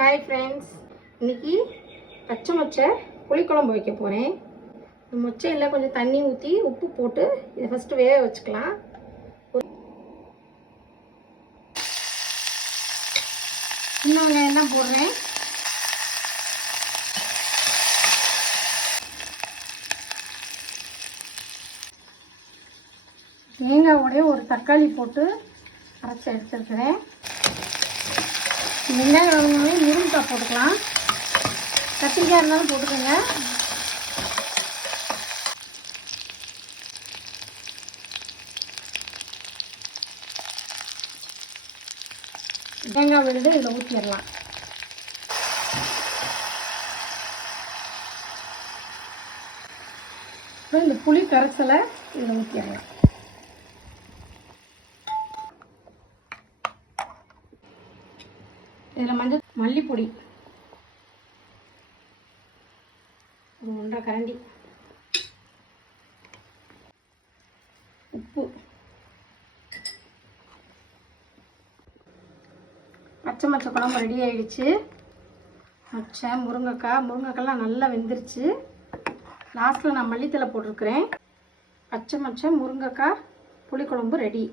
Hi friends, இன்றைக்கி பச்சை மொச்சை புளிக்குழம்பு வைக்க போகிறேன். இந்த மொச்சையில் கொஞ்சம் தண்ணி ஊற்றி உப்பு போட்டு இதை ஃபஸ்ட்டு வேக வச்சுக்கலாம். சின்ன வெங்காயம் தான் போடுறேன். தேங்காவோடைய ஒரு தக்காளி போட்டு அரைச்சி எடுத்துருக்கிறேன். வெங்காயம் வதங்கினோடனே முருங்கைக்காய் போட்டுக்கலாம். கத்திரிக்காய் இருந்தாலும் போட்டுக்கோங்க. தேங்காய் விழுது இதில் ஊற்றிடலாம். அப்புறம் இந்த புளி கரைசலை இதில் ஊற்றிடலாம். இதில் மல்லிப்பொடி ஒரு 1.5 கரண்டி, உப்பு, பச்சை மொச்சை குழம்பு ரெடி ஆகிடுச்சு. மொச்சை முருங்கைக்காய்லாம் நல்லா வெந்துருச்சு. லாஸ்ட்டில் நான் மல்லித்தலை போட்டிருக்கிறேன். பச்சை மொச்சை முருங்கைக்காய் புளிக்குழம்பு ரெடி.